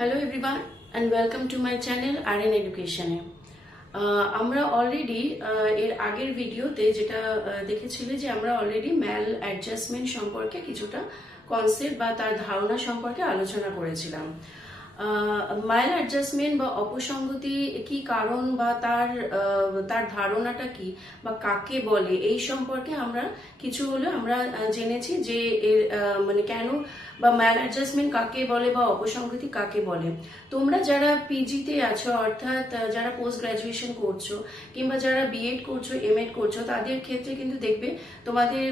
Hello everyone and welcome to my channel RN এডুকেশনে। আমরা already এর আগের ভিডিওতে যেটা দেখেছিলে যে আমরা অলরেডি ম্যাল অ্যাডজাস্টমেন্ট সম্পর্কে কিছুটা কনসেপ্ট বা তার ধারণা সম্পর্কে আলোচনা করেছিলাম। ম্যাল অ্যাডজাস্টমেন্ট বা অপসঙ্গতি কি কারণ বা তার ধারণাটা কি বা কাকে বলে এই সম্পর্কে আমরা কিছু হলে আমরা জেনেছি যে এর মানে কেন বা ম্যাল অ্যাডজাস্টমেন্ট কাকে বলে বা অপসঙ্গতি কাকে বলে। তোমরা যারা পিজিতে আছো অর্থাৎ যারা পোস্ট গ্রাজুয়েশন করছো কিংবা যারা বিএড করছো এমএড করছো তাদের ক্ষেত্রে কিন্তু দেখবে তোমাদের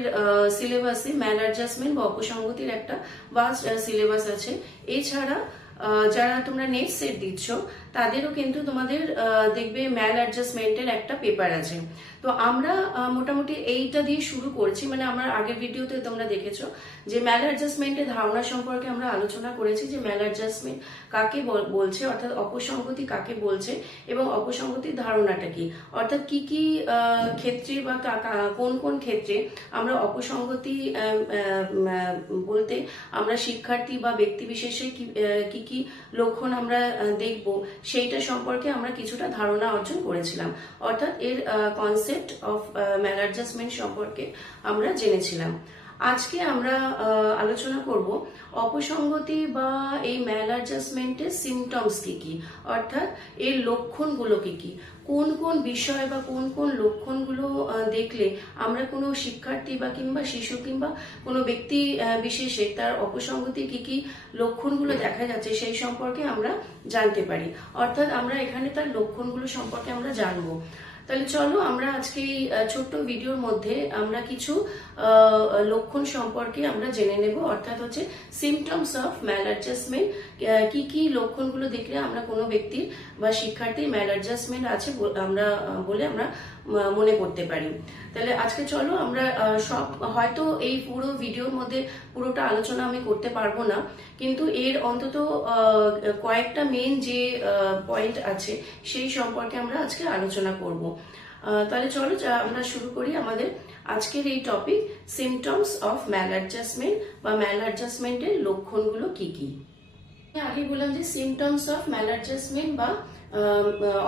সিলেবাসে ম্যাল অ্যাডজাস্টমেন্ট বা অপসঙ্গতির একটা ভাস্ট সিলেবাস আছে। এছাড়া যারা তোমরা নেট সেট দিচ্ছ তাদেরও কিন্তু তোমাদের দেখবে ম্যাল অ্যাডজাস্টমেন্টের একটা পেপার আছে। তো আমরা মোটামুটি এইটা দিয়ে শুরু করছি, মানে আমার আগের ভিডিওতে তোমরা দেখেছো যে ম্যাল অ্যাডজাস্টমেন্টের ধারণা সম্পর্কে আমরা আলোচনা করেছি যে ম্যাল অ্যাডজাস্টমেন্ট কাকে বলছে অর্থাৎ অপসঙ্গতি কাকে বলছে এবং অপসঙ্গতির ধারণাটা কি, অর্থাৎ কি কি ক্ষেত্রে বা কোন কোন ক্ষেত্রে আমরা অপসঙ্গতি বলতে আমরা শিক্ষার্থী বা ব্যক্তি বিশেষে কি কি লক্ষণ আমরা দেখব সেইটা সম্পর্কে আমরা কিছুটা ধারণা অর্জন করেছিলাম, অর্থাৎ এর কনসেপ্ট অফ ম্যাল অ্যাডজাস্টমেন্ট সম্পর্কে আমরা জেনেছিলাম। আজকে আমরা আলোচনা করব অপসঙ্গতি বা এই ম্যাল অ্যাডজাস্টমেন্টের সিমটমস কি কি, অর্থাৎ এর লক্ষণগুলো কি কি, কোন কোন বিষয় বা কোন কোন লক্ষণগুলো দেখলে আমরা কোনো শিক্ষার্থী বা কিংবা শিশু কিংবা কোনো ব্যক্তি বিশেষে তার অপসঙ্গতি কি কি লক্ষণগুলো দেখা যাচ্ছে সেই সম্পর্কে আমরা জানতে পারি, অর্থাৎ আমরা এখানে তার লক্ষণগুলো সম্পর্কে আমরা জানবো। তাহলে চলো আমরা আজকে এই ছোট্ট ভিডিওর মধ্যে আমরা কিছু লক্ষণ সম্পর্কে আমরা জেনে নেব, অর্থাৎ হচ্ছে সিমটমস অফ ম্যাল অ্যাডজাস্টমেন্ট, কি কি লক্ষণগুলো দেখলে আমরা কোনো ব্যক্তির বা শিক্ষার্থীর ম্যাল অ্যাডজাস্টমেন্ট আছে বলে আমরা মনে করতে পারি। তাহলে আজকে চলো আমরা হয়তো এই পুরো ভিডিওর মধ্যে পুরোটা আলোচনা আমি করতে পারবো না, কিন্তু এর অন্তত কয়েকটা মেন যে পয়েন্ট আছে সেই সম্পর্কে আমরা আজকে আলোচনা করব। তাহলে চলো আমরা শুরু করি আমাদের আজকের এই topic, symptoms of maladjustment বা ম্যাল অ্যাডজাস্টমেন্টের লক্ষণগুলো কি কি। আগে বললাম যে সিমটমস অফ ম্যাল অ্যাডজাস্টমেন্ট বা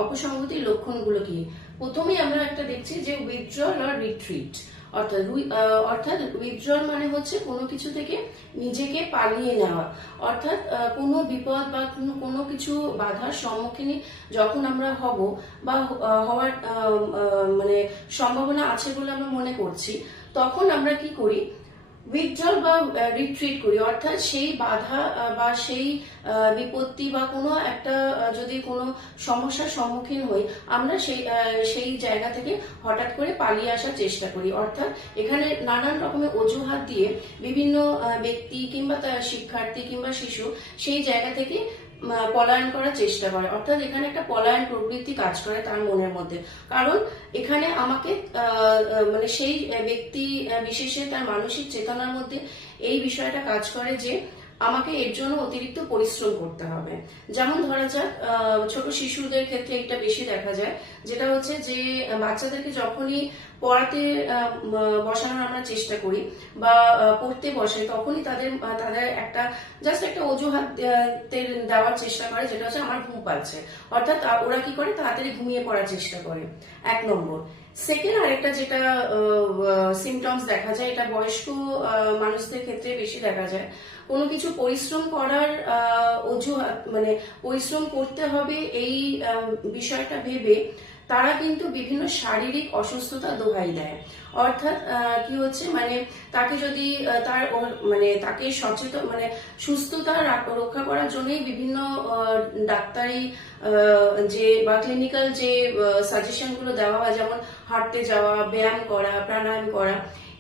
অপসঙ্গতির লক্ষণগুলো কি। প্রথমেই আমরা একটা দেখছি যে উইথড্রল আর রিট্রিট, অর্থাৎ উইথড্রল মানে হচ্ছে কোনো কিছু থেকে নিজেকে পালিয়ে নেওয়া, অর্থাৎ কোনো বিপদ বা কোনো কিছু বাধার সম্মুখীন যখন আমরা হব বা হওয়ার মানে সম্ভাবনা আছে বলে আমরা মনে করছি, তখন আমরা কি করি, উইথড্রল বা রিট্রিট করি, অর্থাৎ সেই বাধা বা সেই বিপত্তি বা কোনো একটা যদি কোনো সমস্যার সম্মুখীন হই আমরা সেই জায়গা থেকে হঠাৎ করে পালিয়ে আসার চেষ্টা করি। অর্থাৎ এখানে নানান রকমের অজুহাত দিয়ে বিভিন্ন ব্যক্তি কিংবা তার শিক্ষার্থী কিংবা শিশু সেই জায়গা থেকে পলায়ন করার চেষ্টা করে, অর্থাৎ এখানে একটা পলায়ন প্রবৃত্তি কাজ করে তার মনের মধ্যে, কারণ এখানে আমাকে মানে সেই ব্যক্তি বিশেষে তার মানসিক চেতনার মধ্যে এই বিষয়টা কাজ করে যে আমাকে এর জন্য অতিরিক্ত পরিশ্রম করতে হবে। যেমন ধরা যাক ছোট শিশুদের ক্ষেত্রে এটা বেশি দেখা যায়, যেটা হচ্ছে যে বাচ্চাদেরকে যখনই পড়াতে বসানোর আমরা চেষ্টা করি বা পড়তে বসে তখনই তাদের একটা জাস্ট একটা অজুহাত দেওয়ার চেষ্টা করে, যেটা হচ্ছে আমার ঘুম পাচ্ছে, অর্থাৎ ওরা কি করে তাড়াতাড়ি ঘুমিয়ে পড়ার চেষ্টা করে, এক নম্বর। সেকেন্ড আরেকটা যেটা সিমটমস দেখা যায়, এটা বয়স্ক মানুষদের ক্ষেত্রে বেশি দেখা যায়, কোনো কিছু পরিশ্রম করার অজুহাত মানে পরিশ্রম করতে হবে এই বিষয়টা ভেবে তারা কিন্তু বিভিন্ন শারীরিক অসুস্থতা দোহাই দেয়, অর্থাৎ কি হচ্ছে মানে তাকে যদি তাকে সচেতন মানে সুস্থতা রক্ষা করার জন্যই বিভিন্ন ডাক্তারি যে বা ক্লিনিক্যাল যে সাজেশন গুলো দেওয়া হয়, যেমন হাঁটতে যাওয়া, ব্যায়াম করা, প্রাণায়াম করা,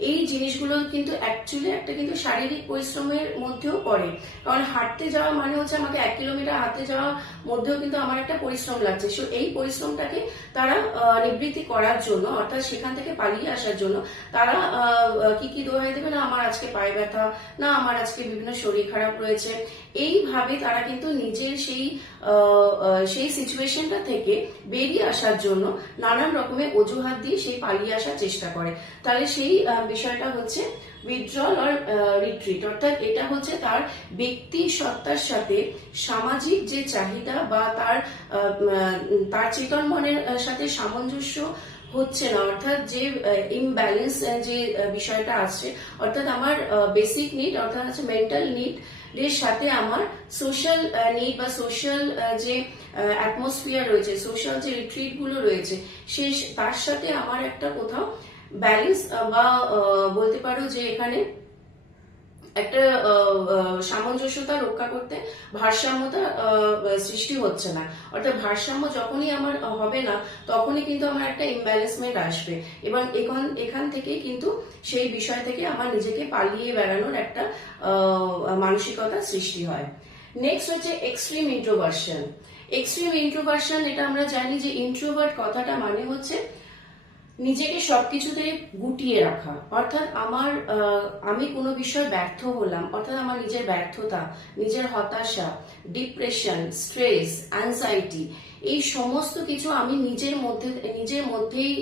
এই জিনিসগুলো কিন্তু অ্যাকচুয়ালি একটা কিন্তু শারীরিক পরিশ্রমের মধ্যেও পড়ে, কারণ হাঁটতে যাওয়া মানে হচ্ছে আমাকে 1 কিলোমিটার হাঁটতে যাওয়ার মধ্যেও কিন্তু আমার একটা পরিশ্রম লাগছে। সো এই পরিশ্রমটাকে তারা নিবৃত্তি করার জন্য, অর্থাৎ সেখান থেকে পালিয়ে আসার জন্য তারা কি কি দোহাই দেবে, না আমার আজকে পায়ে ব্যথা, না আমার আজকে বিভিন্ন শরীর খারাপ রয়েছে, এইভাবে তারা কিন্তু নিজের সেই সিচুয়েশনটা থেকে বেরিয়ে আসার জন্য নানান রকমের অজুহাত দিয়ে সেই পালিয়ে আসার চেষ্টা করে। তাহলে সেই বিষয়টা হচ্ছে উইথড্রল আর রিট্রিট, অর্থাৎ এটা হচ্ছে তার ব্যক্তি সত্তার সাথে সামাজিক যে চাহিদা বা তার চেতন মনের সাথে সামঞ্জস্য হচ্ছে না, অর্থাৎ যে ইমব্যালেন্স যে বিষয়টা আসছে, অর্থাৎ আমার বেসিক নিড অর্থাৎ হচ্ছে মেন্টাল নিড এর সাথে আমার সোশ্যাল নিড বা সোশ্যাল যে অ্যাটমসফিয়ার রয়েছে, সোশ্যাল যে রিট্রিট গুলো রয়েছে, তার সাথে আমার একটা কোথাও ব্যালেন্স বা বলতে পারো যে এখানে একটা সামঞ্জস্যতা রক্ষা করতে ভারসাম্যতা সৃষ্টি হচ্ছে না। অর্থাৎ ভারসাম্য যখনই আমার হবে না, তখনই কিন্তু আমার একটা ইমব্যালেন্সমেন্ট আসবে, এবং এখান থেকেই কিন্তু সেই বিষয় থেকে আমার নিজেকে পালিয়ে বেড়ানোর একটা মানসিকতা সৃষ্টি হয়। নেক্সট হচ্ছে এক্সট্রিম ইন্ট্রোভার্সন। এক্সট্রিম ইন্ট্রোভার্সন, এটা আমরা জানি যে ইন্ট্রোভার্ট কথাটা মানে হচ্ছে নিজেকে সবকিছুতে গুটিয়ে রাখা, অর্থাৎ আমি কোনো বিষয় ব্যর্থ হলাম, অর্থাৎ আমার নিজের ব্যর্থতা, নিজের হতাশা, ডিপ্রেশন, স্ট্রেস, অ্যাংজাইটি, এই সমস্ত কিছু আমি নিজের মধ্যেই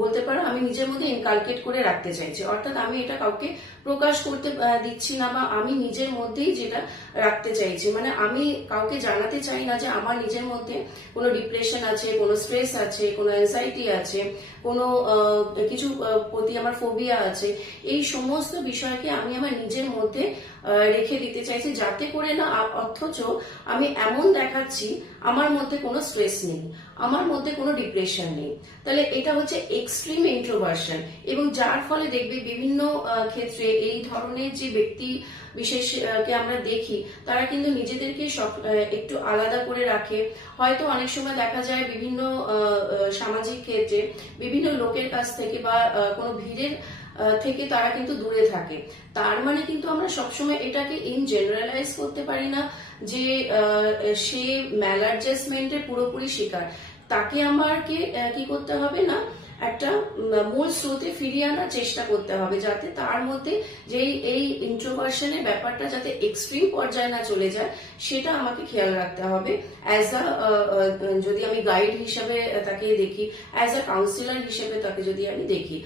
বলতে পারো আমি নিজের মধ্যে ইনকালকেট করে রাখতে চাইছি, অর্থাৎ আমি এটা কাউকে প্রকাশ করতে দিচ্ছি না, বা আমি নিজের মধ্যেই যেটা রাখতে চাইছি, মানে আমি কাউকে জানাতে চাই না যে আমার নিজের মধ্যে কোনো ডিপ্রেশন আছে, কোনো স্ট্রেস আছে, কোনো অ্যাংজাইটি আছে, কোনো কিছু প্রতি আমার ফোবিয়া আছে। এই সমস্ত বিষয়কে আমি আমার নিজের মধ্যে রেখে দিতে চাইছি, যাতে করে না অথচ আমি এমন দেখাচ্ছি আমার মধ্যে কোনো স্ট্রেস নেই, আমার মধ্যে কোনো ডিপ্রেশন নেই। তাহলে এটা হচ্ছে এক্সট্রিম ইন্ট্রোভার্সন, এবং যার ফলে দেখবে বিভিন্ন ক্ষেত্রে এই ধরনের যে ব্যক্তি বিশেষকে আমরা দেখি, তারা কিন্তু নিজেদেরকে একটু আলাদা করে রাখে। হয়তো অনেক সময় দেখা যায় বিভিন্ন সামাজিক ক্ষেত্রে বিভিন্ন লোকের কাছ থেকে বা কোনো ভিড়ের থেকে তারা কিন্তু দূরে থাকে। তার মানে কিন্তু আমরা সবসময় এটাকে ইন জেনারেলাইজ করতে পারি না যে সে ম্যালাডজাস্টমেন্টের পুরোপুরি শিকার। তাকে আমাকে কি করতে হবে না, একটা মূল স্রোতে ফিরিয়ে আনার চেষ্টা করতে হবে, যাতে তার মধ্যে যে এই ইন্ট্রোভার্সনের ব্যাপারটা যাতে এক্সট্রিম পর্যায়ে না চলে যায়, সেটা আমাকে খেয়াল রাখতে হবে। যদি আমি গাইড হিসেবে তাকে দেখি, অ্যাজ আ কাউন্সিলর হিসেবে তাকে যদি আমি দেখি,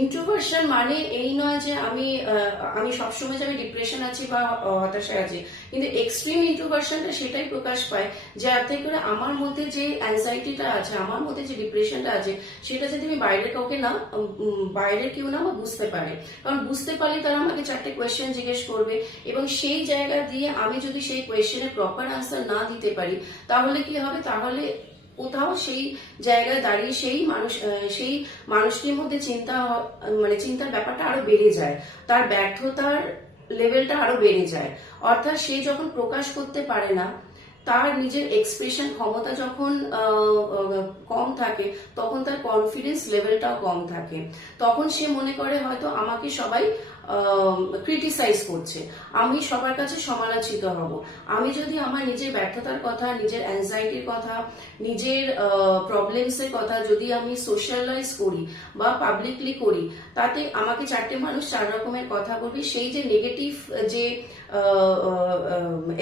ইন্ট্রোভার্সন মানে এই নয় যে আমি সবসময় যে আমি ডিপ্রেশন আছি বা হতাশায় আছি, কিন্তু এক্সট্রিম ইন্ট্রোভার্সনটা সেটাই প্রকাশ পায় যাতে করে আমার মধ্যে যে অ্যাংজাইটিটা আছে, আমার মধ্যে যে ডিপ্রেশনটা আছে, সেটা যদি আমি বাইরের কেউ না আমার বুঝতে পারে। কারণ বুঝতে পারলে তারা আমাকে 4টে কোয়েশ্চেন জিজ্ঞেস করবে, এবং সেই জায়গা দিয়ে আমি যদি সেই কোয়েশ্চেনের প্রপার আনসার না দিতে পারি, তাহলে কি হবে, তাহলে কোথাও সেই জায়গায় দাঁড়িয়ে সেই মানুষটির মধ্যে চিন্তার ব্যাপারটা আরো বেড়ে যায়, তার ব্যর্থতার লেভেলটা আরো বেড়ে যায়। অর্থাৎ সে যখন প্রকাশ করতে পারে না, তার নিজের এক্সপ্রেশন ক্ষমতা যখন কম থাকে, তখন তার কনফিডেন্স লেভেলটাও কম থাকে। তখন সে মনে করে হয়তো আমাকে সবাই ক্রিটিসাইজ করছে, আমি সবার কাছে সমালোচিত হব। আমি যদি আমার নিজের ব্যর্থতার কথা, নিজের অ্যাংজাইটির কথা, নিজের প্রবলেমসের কথা যদি আমি সোশ্যালাইজ করি বা পাবলিকলি করি, তাতে আমাকে 4টে মানুষ 4 রকমের কথা বলবে, সেই যে নেগেটিভ যে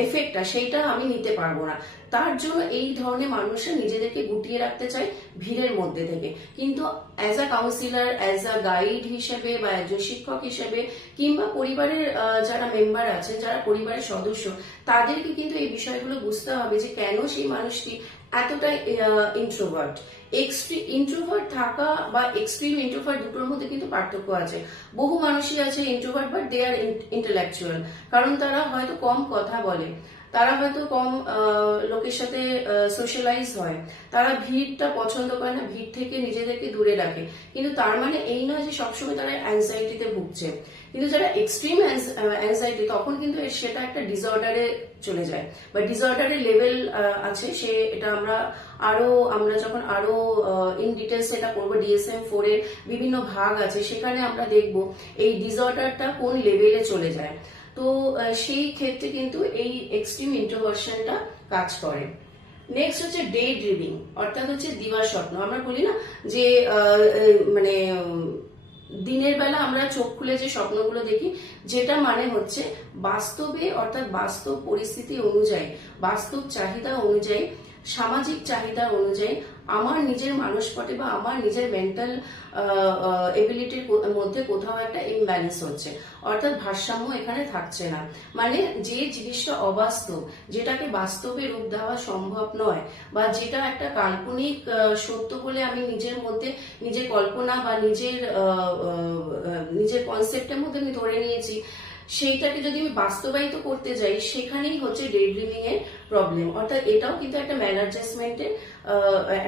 এফেক্টটা, সেইটা আমি নিতে পারবো না। তার জন্য এই ধরনের মানুষরা নিজেদেরকে গুটিয়ে রাখতে চায় ভিড়ের মধ্যে থেকে। কিন্তু as a councillor, as a guide হিসেবে বা একজন শিক্ষক হিসেবে, কিংবা পরিবারের যারা মেম্বার আছে, যারা পরিবারের সদস্য, তাদেরকে কিন্তু এই বিষয়গুলো বুঝতে হবে যে কেন সেই মানুষটি এতটা ইন্ট্রোভার্ট। ইন্ট্রোভার্ট থাকা বা এক্সট্রিম ইন্ট্রোভার্ট, দুটোর মধ্যে কিন্তু পার্থক্য আছে। বহু মানুষই আছে introvert but they are intellectual, কারণ তারা হয়তো কম কথা বলে, তারা হয়তো কম লোকের সাথে সোশ্যালাইজ হয়, তারা ভিড়টা পছন্দ করে না, ভিড় থেকে নিজেদেরকে দূরে রাখে। কিন্তু তার মানে এই নয় যে সবসময় তারা অ্যাংজাইটিতে ভুগছে। কিন্তু যারা এক্সট্রিম অ্যাংজাইটি, তখন কিন্তু সেটা একটা ডিসঅর্ডারে চলে যায় বা ডিসঅর্ডারের লেভেল আছে। এটা আমরা যখন আরো ইন ডিটেলস এটা করবো, DSM-4 এর বিভিন্ন ভাগ আছে, সেখানে আমরা দেখব এই ডিসঅর্ডারটা কোন লেভেলে চলে যায়। তো সেই ক্ষেত্রে কিন্তু এই এক্সট্রিম ইন্ট্রোভার্সনটা কাজ করে। নেক্সট হচ্ছে ডে ড্রিমিং, অর্থাৎ হচ্ছে দিবা স্বপ্ন। আমরা বলি না যে মানে দিনের বেলা আমরা চোখ খুলে যে স্বপ্নগুলো দেখি, যেটা মানে হচ্ছে বাস্তবে, অর্থাৎ বাস্তব পরিস্থিতি অনুযায়ী, বাস্তব চাহিদা অনুযায়ী সামাজিক চাহিদা অনুযায়ী আমার নিজের মানসপটে বা আমার নিজের মেন্টাল এবিলিটির মধ্যে কোথাও একটা ইমব্যালেন্স হচ্ছে, অর্থাৎ ভারসাম্য এখানে থাকছে না। মানে যে জিনিসটা অবাস্তব, যেটাকে বাস্তবে রূপ দেওয়া সম্ভব নয়, বা যেটা একটা কাল্পনিক সত্য বলে আমি নিজের মধ্যে নিজের কল্পনা বা নিজের কনসেপ্টের মধ্যে আমি ধরে নিয়েছি, সেইটাকে যদি আমি বাস্তবায়িত করতে যাই, সেখানেই হচ্ছে ডে ড্রিমিং এর প্রবলেম। অর্থাৎ এটাও কিন্তু একটা ম্যাল অ্যাডজাস্টমেন্টের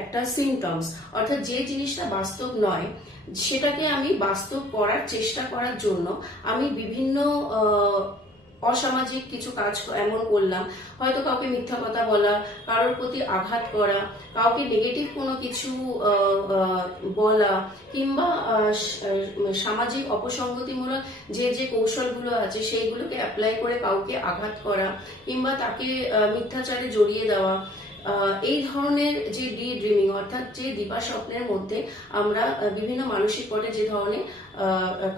একটা সিমটমস। অর্থাৎ যে জিনিসটা বাস্তব নয়, সেটাকে আমি বাস্তব করার চেষ্টা করার জন্য আমি বিভিন্ন অসামাজিক কিছু কাজ এমন করলাম, হয়তো কাউকে মিথ্যা কথা বলা, কারোর প্রতি আঘাত করা, কাউকে নেগেটিভ কোনো কিছু বলা, কিংবা সামাজিক অপসঙ্গতিমূলক যে যে কৌশলগুলো আছে সেইগুলোকে অ্যাপ্লাই করে কাউকে আঘাত করা, কিংবা তাকে মিথ্যাচারে জড়িয়ে দেওয়া। এই ধরনের যে ডে ড্রিমিং, অর্থাৎ যে দিবা স্বপ্নের মধ্যে আমরা বিভিন্ন মানসিক পটে যে ধরনের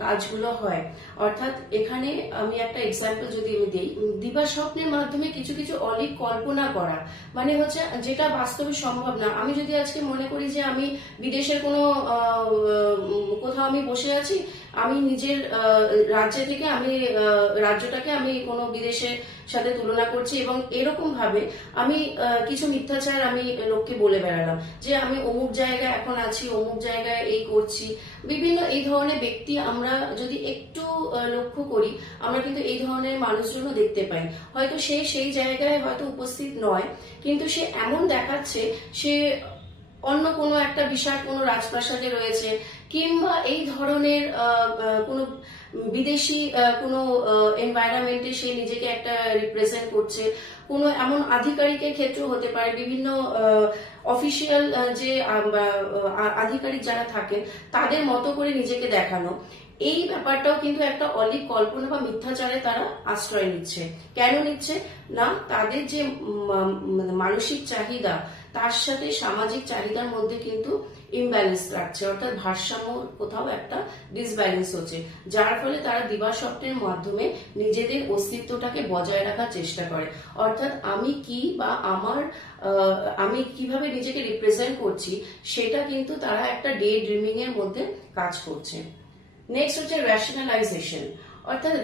কাজগুলো হয়, অর্থাৎ এখানে আমি একটা এক্সাম্পল যদি আমি দিই, দিবা স্বপ্নের মাধ্যমে কিছু কিছু অলিক কল্পনা করা, মানে হচ্ছে যেটা বাস্তবে সম্ভব না। আমি যদি আজকে মনে করি যে আমি বিদেশের কোনো কোথাও আমি বসে আছি, আমি নিজের রাজ্য থেকে আমি রাজ্যটাকে আমি কোনো বিদেশের সাথে তুলনা করছি, এবং এরকম ভাবে আমি কিছু মিথ্যাচার আমি লোককে বলে বেড়ালাম যে আমি অমুক জায়গায় এখন আছি, অমুক জায়গায় এই করছি। বিভিন্ন এই ধরনের ব্যক্তি আমরা যদি একটু লক্ষ্য করি, আমরা কিন্তু এই ধরনের মানুষজনও দেখতে পাই। হয়তো সে সেই জায়গায় হয়তো উপস্থিত নয়, কিন্তু সে এমন দেখাচ্ছে সে অন্য কোনো একটা বিশাল কোনো রাজপ্রাসাদে রয়েছে, কিংবা এই ধরনের কোনো বিদেশি কোনো এনভায়রনমেন্টে সে নিজেকে একটা রিপ্রেজেন্ট করছে। কোনো এমন আধিকারিকের ক্ষেত্র হতে পারে, বিভিন্ন অফিসিয়াল যে আধিকারিক যারা থাকেন তাদের মতো করে নিজেকে দেখানো। এই ব্যাপারটাও কিন্তু একটা অলিক কল্পনা বা মিথ্যাচারে তারা আশ্রয় নিচ্ছে। কেন নিচ্ছে না, তাদের যে মানসিক চাহিদা তার সাথে সামাজিক চাহিদার মধ্যে কিন্তু ইমব্যালেন্স রাখছে, অর্থাৎ ভারসাম্য কোথাও একটা ডিসব্যালেন্স হচ্ছে, যার ফলে তারা দিবা স্বপ্নের মাধ্যমে নিজেদের অস্তিত্বটাকে বজায় রাখার চেষ্টা করে। অর্থাৎ আমি কি বা আমি কিভাবে নিজেকে রিপ্রেজেন্ট করছি, সেটা কিন্তু তারা একটা ডে ড্রিমিং এর মধ্যে কাজ করছে। নেক্সট হচ্ছে রেশনালাইজেশন। অর্থাৎ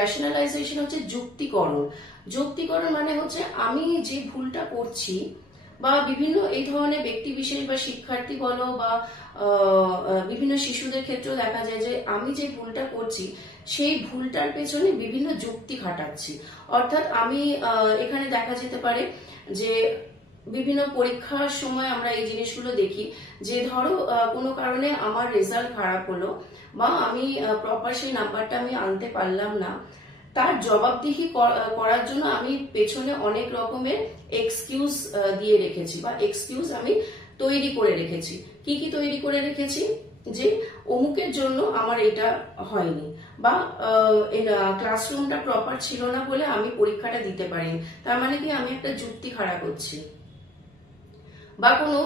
রেশনালাইজেশন হচ্ছে যুক্তিকরণ। যুক্তিকরণ মানে হচ্ছে আমি যে ভুলটা করছি, বা বিভিন্ন এই ধরনের ব্যক্তি বিশেষ বা শিক্ষার্থী বলো বা বিভিন্ন শিশুদের ক্ষেত্রেও দেখা যায় যে আমি যে ভুলটা করছি সেই ভুলটার পেছনে বিভিন্ন যুক্তি খাটাচ্ছি। অর্থাৎ আমি এখানে দেখা যেতে পারে যে বিভিন্ন পরীক্ষার সময় আমরা এই জিনিসগুলো দেখি, যে ধরো কোনো কারণে আমার রেজাল্ট খারাপ হলো, বা আমি প্রপার সেই নাম্বারটা আমি আনতে পারলাম না, তার জবাবদিহি করার জন্য আমি পেছনে অনেক রকমের এক্সকিউজ দিয়ে রেখেছি, বা এক্সকিউজ আমি তৈরি করে রেখেছি। কি কি তৈরি করে রেখেছি, যে অমুকের জন্য আমার এটা হয়নি, বা ক্লাসরুমটা প্রপার ছিল না বলে আমি পরীক্ষাটা দিতে পারিনি। তার মানে কি আমি একটা যুক্তি খাড়া করছি। বা কোনো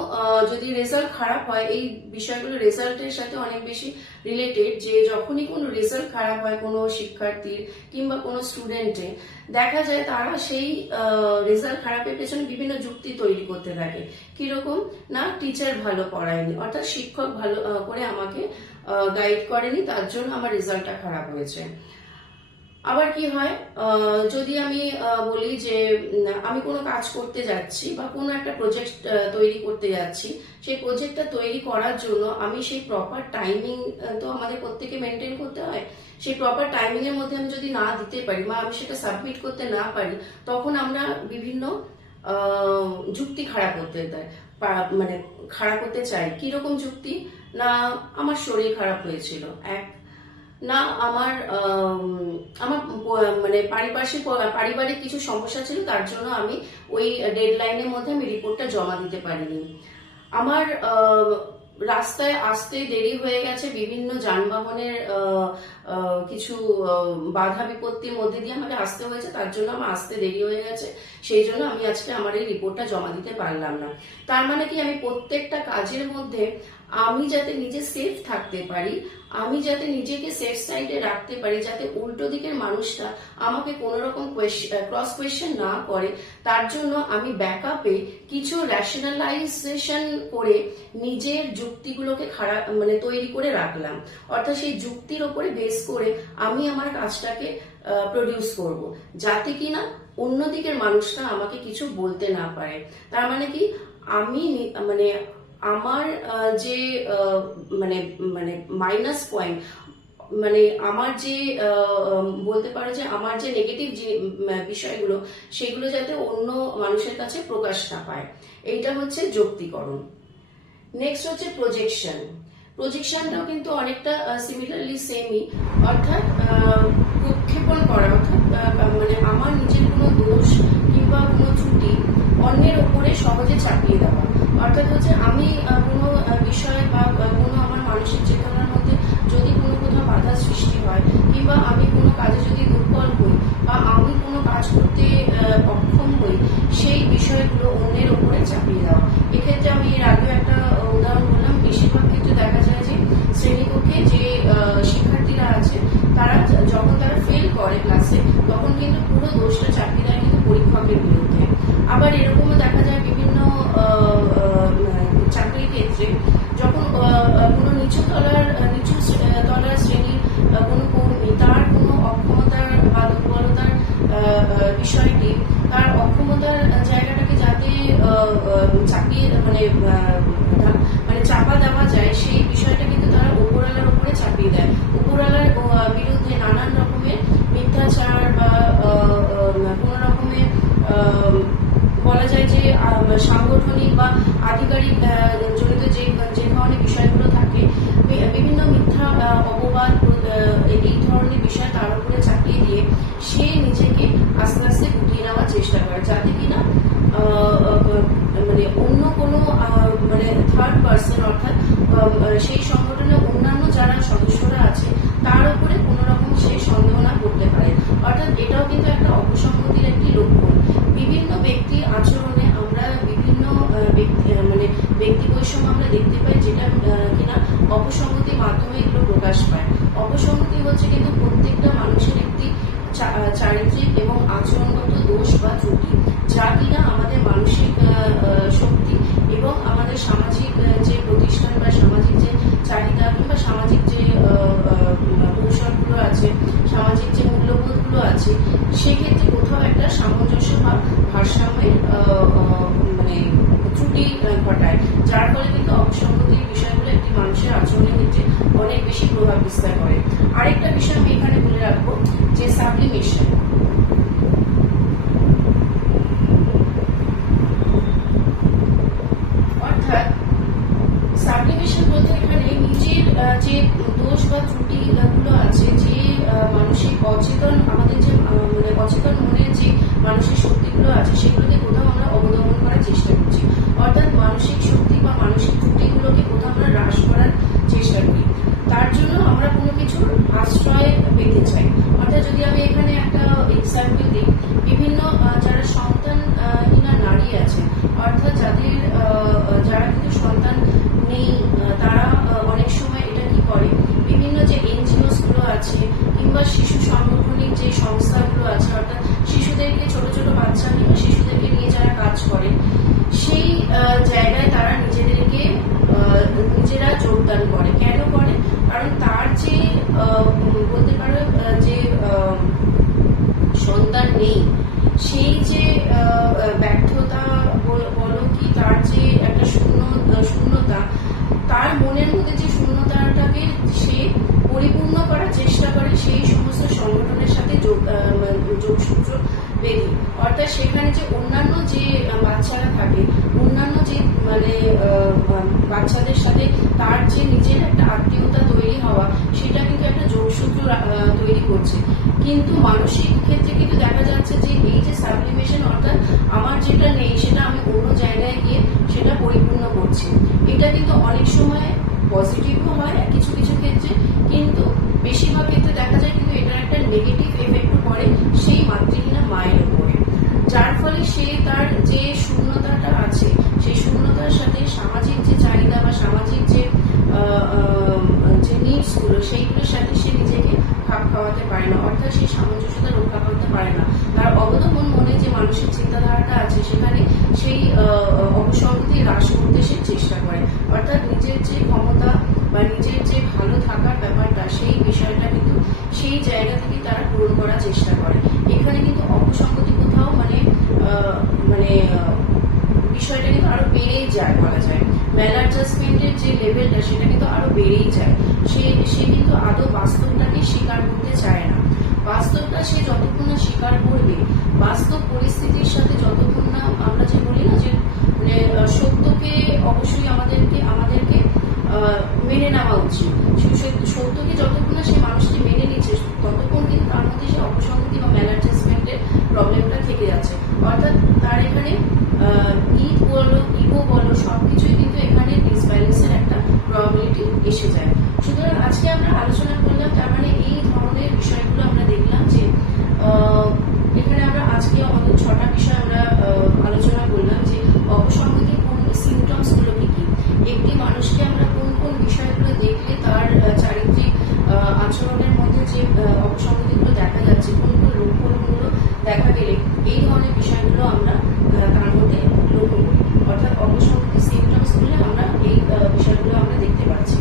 যদি রেজাল্ট খারাপ হয়, এই বিষয়গুলো রেজাল্টের সাথে অনেক বেশি রিলেটেড, যে যখনই কোনো রেজাল্ট খারাপ হয় কোনো শিক্ষার্থীর কিংবা কোনো স্টুডেন্টের, দেখা যায় তারা সেই রেজাল্ট খারাপের পেছনে বিভিন্ন যুক্তি তৈরি করতে থাকে। কিরকম না, টিচার ভালো পড়ায়নি, অর্থাৎ শিক্ষক ভালো করে আমাকে গাইড করেনি, তার জন্য আমার রেজাল্টটা খারাপ হয়েছে। আবার কি হয়, যদি আমি বলি যে আমি কোনো কাজ করতে যাচ্ছি বা কোনো একটা প্রজেক্ট তৈরি করতে যাচ্ছি, সেই প্রজেক্টটা তৈরি করার জন্য আমি সেই প্রপার টাইমিং তো আমাদের প্রত্যেকে মেনটেন করতে হয়, সেই প্রপার টাইমিং এর মধ্যে আমি যদি না দিতে পারি বা আমি সেটা সাবমিট করতে না পারি, তখন আমরা বিভিন্ন যুক্তি খাড়া করতে মানে খাড়া করতে চাই। কিরকম যুক্তি না, আমার শরীর খারাপ হয়েছিল, না আমার মানে পারিবারিক কিছু সমস্যা ছিল, তার জন্য আমি ওই ডেডলাইনের মধ্যে আমি রিপোর্টটা জমা দিতে পারিনি, আমার রাস্তায় আসতে দেরি হয়ে গেছে, বিভিন্ন যানবাহনের কিছু বাধা বিপত্তির মধ্যে দিয়ে আমাকে আসতে হয়েছে, তার জন্য আমার আসতে দেরি হয়ে গেছে, সেই জন্য আমি আজকে আমার এই রিপোর্টটা জমা দিতে পারলাম না। তার মানে কি, আমি প্রত্যেকটা কাজের মধ্যে আমি যাতে নিজে সেফ থাকতে পারি, আমি যাতে নিজেকে সেফ সাইডে রাখতে পারি, যাতে উল্টো দিকের মানুষটা আমাকে কোনো রকম ক্রস কোয়েশ্চেন না করে, তার জন্য আমি ব্যাকআপে কিছু রেশনালাইজেশন করে নিজের যুক্তিগুলোকে তৈরি করে রাখলাম। অর্থাৎ সেই যুক্তির ওপরে বেস করে আমি আমার কাজটাকে প্রডিউস করব, যাতে কিনা অন্যদিকের মানুষটা আমাকে কিছু বলতে না পারে। তার মানে কি, আমি আমার যে মাইনাস পয়েন্ট, আমার যে বলতে পারো যে আমার যে নেগেটিভ যে বিষয়গুলো, সেগুলো যাতে অন্য মানুষের কাছে প্রকাশ না পায়, এইটা হচ্ছে যৌক্তিকরণ। নেক্সট হচ্ছে প্রজেকশন। প্রজেকশনটাও কিন্তু অনেকটা সিমিলারলি সেমই, অর্থাৎ প্রক্ষেপণ করা, অর্থাৎ আমার নিজের কোনো দোষ কিংবা কোনো ত্রুটি অন্যের ওপরে সহজে চাপিয়ে দেওয়া। অর্থাৎ হচ্ছে আমি কোনো বিষয় বা কোনো আমার মানসিক চেতনার মধ্যে যদি কোনো কোথাও বাধা সৃষ্টি হয়, কিংবা আমি কোনো কাজে যদি দুর্বল হই বা আমি কোনো কাজ করতে অক্ষম হই, সেই বিষয়গুলো অন্যের ওপরে চাপিয়ে দেওয়া। এক্ষেত্রে আমি এর আগেও একটা উদাহরণ বললাম, বেশিরভাগ ক্ষেত্রে দেখা যায় যে শ্রেণীকক্ষে যে শিক্ষার্থীরা আছে, তারা যখন তারা ফেল করে ক্লাসে, তখন কিন্তু পুরো দোষটা চাপিয়ে দেয় কিন্তু পরীক্ষকের বিরুদ্ধে। আবার এরকমও দেখা যায় বিভিন্ন চাকরির ক্ষেত্রে, যখন কোনো নিচু তলার শ্রেণীর কোনো কর্মী তার কোনো অক্ষমতার বা দুর্বলতার বিষয়টি, তার অক্ষমতার জায়গাটাকে যাতে চাপিয়ে চাপা দেওয়া যায়, সেই বিষয়টা কিন্তু তারা উপরওয়ালার উপরে চাপিয়ে দেয়। উপরওয়ালার বিরুদ্ধে নানান রকমের মিথ্যাচার বা কোনো রকমের বলা যায় যে সাংগঠনিক বা আধিকারিক জড়িত যে ধরনের বিষয়গুলো থাকে, বিভিন্ন মিথ্যা অপবাদ, এই ধরনের বিষয় তার উপরে চাপিয়ে দিয়ে সে নিজেকে আস্তে আস্তে গুটিয়ে নেওয়ার চেষ্টা করে, যাতে কিনা অন্য কোনো থার্ড পার্সন, অর্থাৎ সেই সংগঠনের অন্যান্য যারা সদস্যরা আছে, তার উপরে কোনো রকম সে সন্দেহ না করতে পারে। অর্থাৎ এটাও কিন্তু একটা অপসংগতির একটি লক্ষণ। বিভিন্ন ব্যক্তি আচরণে আমরা বিভিন্ন ব্যক্তি বৈষম্য আমরা দেখতে পাই, যেটা কিনা অপসংগতির মাধ্যমে এগুলো প্রকাশ পায়। অপসংগতি হচ্ছে কিন্তু প্রত্যেকটা মানুষের একটি চারিত্রিক এবং আচরণগত দোষ বা ত্রুটি, যা কিনা আমাদের মানসিক শক্তি এবং আমাদের সামাজিক যে প্রতিষ্ঠান বা সামাজিক যে চাহিদা কিংবা সামাজিক যে কৌশলগুলো আছে, সামাজিক যে মূল্যবোধগুলো আছে, সেক্ষেত্রে কোথাও একটা সামঞ্জস্য বা ভারসাম্যের ত্রুটি ঘটায়, যার ফলে কিন্তু অপসংগতির বিষয়গুলো একটি মানুষের আচরণের ক্ষেত্রে অনেক বেশি প্রভাব বিস্তার করে। আরেকটা বিষয় আমি এখানে বলে রাখবো, যে সাবলিমেশন। অর্থাৎ সাবলিমেশন বলতে এখানে নিজের যে দোষ বা ত্রুটি গুলো আছে, যে মানসিক অচেতন, আমাদের যে অচেতন মনের যে মানসিক শক্তিগুলো আছে, সেগুলোকে কোথাও আমরা অবদমন করার চেষ্টা করছি। অর্থাৎ মানসিক শক্তি বা মানসিক ত্রুটিগুলোকে কোথাও আমরা হ্রাস করার চেষ্টা করি। তার জন্য আমরা কোনো কিছুর আশ্রয় পেতে চাই। অর্থাৎ যদি আমি এখানে একটা এক্সাম্পল দিই, বিভিন্ন যারা সন্তানহীনা নারী আছে, অর্থাৎ যারা কিন্তু সন্তান নেই, তারা অনেক সময় এটা কি করে, বিভিন্ন যে এনজিওস গুলো আছে কিংবা শিশু সাংগঠনিক যে সংস্থাগুলো আছে, অর্থাৎ শিশুদেরকে, ছোট ছোট বাচ্চা কিংবা শিশুদেরকে নিয়ে যারা কাজ করে, সেই জায়গায় তারা নিজেরা যোগদান করে। কেন করে? কারণ তার যে বলতে পারো যে সন্তান নেই, সেই যে ব্যর্থতা বলো কি, তার যে একটা শূন্যতা, তার মনের মধ্যে যে শূন্যতাটাকে সে পরিপূর্ণ করার চেষ্টা করে সেই সমস্ত সংগঠনের সাথে যোগসূত্র বেঁধে। অর্থাৎ সেখানে যে অন্যান্য যে বাচ্চারা থাকে, অন্যান্য যে বাচ্চাদের সাথে তার যে নিজের একটা আত্মীয়তা তৈরি হওয়া, সেটা কিন্তু একটা যোগসূত্র তৈরি করছে। কিন্তু মানসিক ক্ষেত্রে কিন্তু দেখা যাচ্ছে যে এই যে সাবলিমেশন, অর্থাৎ আমার যেটা নেই সেটা আমি অন্য জায়গায় গিয়ে সেটা পরিপূর্ণ করছি। এটা কিন্তু অনেক সময় পজিটিভও হয় কিছু কিছু ক্ষেত্রে, কিন্তু বেশিরভাগ ক্ষেত্রে দেখা যায় কিন্তু এটার একটা নেগেটিভ এফেক্ট পড়ে সেই মাতৃহীনা মায়ের উপরে, যার ফলে সে তার যে শূন্যতাটা আছে, সেই শূন্যতার সাথে সামাজিক যে চাহিদা বা সামাজিক যে যে নিডসগুলো সেইগুলোর সাথে সে নিজেকে খাপ খাওয়াতে পারে না, অর্থাৎ সেই সামঞ্জস্যতা রক্ষা করতে পারে না। তার অবদমন মনে যে মানসিক চিন্তাধারাটা আছে সেখানে সেই অপসংগতি হ্রাস করতে সে চেষ্টা করে, অর্থাৎ নিজের যে ক্ষমতা বা নিজের যে ভালো থাকার ব্যাপারটা সেই বিষয়টা কিন্তু সেই জায়গা থেকে তারা পূরণ করার চেষ্টা করে। এখানে কিন্তু অপসংগতি কোথাও মানে বিষয়টা কিন্তু আরো বেড়েই যায় বলা যায়। ম্যাল অ্যাডজাস্টমেন্টের যে লেভেলটা সেটা কিন্তু আরো বেড়েই যায়। সে কিন্তু আদৌ বাস্তবটাকে স্বীকার করতে চায় না। বাস্তবটা সে যতক্ষণ না স্বীকার করবে, বাস্তব পরিস্থিতির সাথে যতক্ষণ না আমরা যে বলি না যে মানে সত্যকে অবশ্যই আমাদেরকে মেনে নেওয়া উচিত, সত্যকে যতক্ষণ না সে মানুষটি মেনে নিচ্ছে ততক্ষণ কিন্তু তার মধ্যে সে অপসংগতি বা ম্যাল অ্যাডজাস্টমেন্টের প্রবলেমটা থেকে যাচ্ছে। অর্থাৎ তার এখানে ইগো বলো সবকিছুই কিন্তু এখানে ডিসব্যালেন্সের একটা প্রবাবিলিটি এসে যায়। সুতরাং আজকে আমরা আলোচনা করলাম, তার মানে এই ধরনের বিষয়গুলো আমরা দেখলাম যে এখানে আমরা আজকে আমাদের 6টা বিষয় আমরা আলোচনা করলাম যে অপসংগতির কোন সিমটমস গুলো কি কি, একটি মানুষকে আমরা কোন কোন বিষয়গুলো দেখলে তার চারিত্রিক আচরণের মধ্যে যে অপসংগতিগুলো দেখা যাচ্ছে, কোন কোন লক্ষণগুলো দেখা গেলে এই ধরনের বিষয়গুলো আমরা তার মধ্যে লক্ষ্য করি, অর্থাৎ অপসংগতির সিমটমস গুলো আমরা এই বিষয়গুলো আমরা দেখতে পাচ্ছি।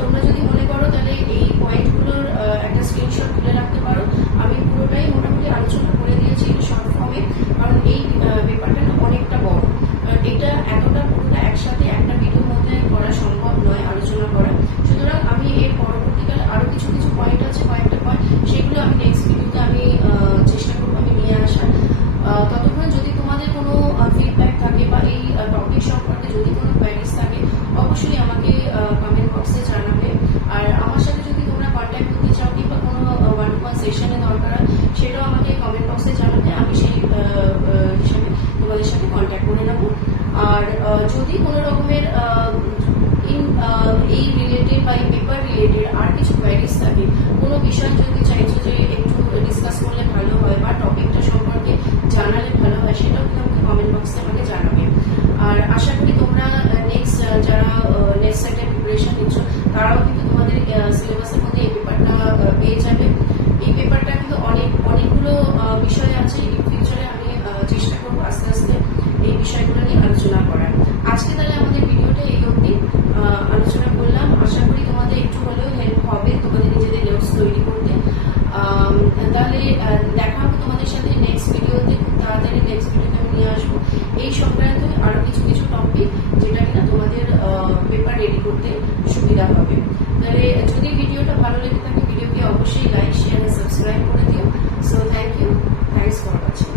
তোমরা যদি মনে করো তাহলে এই পয়েন্টগুলোর একটা স্ক্রিনশট তুলে রাখতে পারো। আমি পুরোটাই মোটামুটি আলোচনা করে দিয়েছি শর্ট ফর্মে, কারণ এই ব্যাপারটা না অনেকটা বড়, এটা এতটা পুরোটা একসাথে একটা ভিডিওর মধ্যে করা সম্ভব নয় আলোচনা করা। সুতরাং আমি এর পরবর্তীকালে আরো কিছু কিছু পয়েন্ট আছে, কয়েকটা পয়েন্ট সেগুলো আমি নেক্সট ভিডিওতে আমি চেষ্টা করবো আমি নিয়ে আসার। ততক্ষণ যদি তোমাদের কোনো ফিডব্যাক থাকে বা এই টপিক সম্পর্কে যদি কোনো কোয়ারিজ থাকে অবশ্যই আমাকে কমেন্ট বক্সে জানাবে। আর আমার সাথে যদি তোমরা কন্ট্যাক্ট করতে চাও কিংবা কোনো 1-to-1 সেশনে দরকার হয় সেটাও আমাকে কমেন্ট বক্সে জানাতে, আমি সেই হিসাবে তোমাদের সাথে কন্ট্যাক্ট করে নেবো। আর যদি কোনো রকমের এই রিলেটেড বা এই পেপার রিলেটেড আর কিছু কোয়ারিজ থাকে, কোনো বিষয় যদি চাইছো যে একটু ডিসকাস করলে ভালো হয় বা টপিকটা সম্পর্কে জানালে ভালো হয় সেটাও কিন্তু আমাকে কমেন্ট বক্সে আমাকে জানাবে। আর আশা করি তোমরা নেক্সট যারা নেক্সট সেটের প্রিপারেশন নিচ্ছ তারাও কিন্তু তোমাদের সিলেবাসের মধ্যে এই পেপারটা পেয়ে যাবে। এই পেপারটা কিন্তু অনেকগুলো বিষয় আছে, ইন ফিউচারে আমি চেষ্টা করবো আস্তে আস্তে এই বিষয়গুলো নিয়ে আলোচনা করার। আজকে তাহলে আমাদের ভিডিওটা এই অবধি আলোচনা করলাম, আশা করি তোমাদের একটু হলেও হেল্প হবে তোমাদের নিজেদের নোটস তৈরি করতে। তাহলে দেখা হবে তোমাদের সাথে নেক্সট ভিডিওতে, খুব তাড়াতাড়ি নেক্সট ভিডিওতে আমি নিয়ে আসবো এই সংক্রান্ত আরো কিছু কিছু টপিক যেটা কিনা তোমাদের পেপার রেডি করতে সুবিধা হবে। তাহলে যদি ভিডিওটা ভালো লেগে থাকে ভিডিওকে অবশ্যই লাইক শেয়ার সাবস্ক্রাইব করে দিও। So thank you, thanks for watching.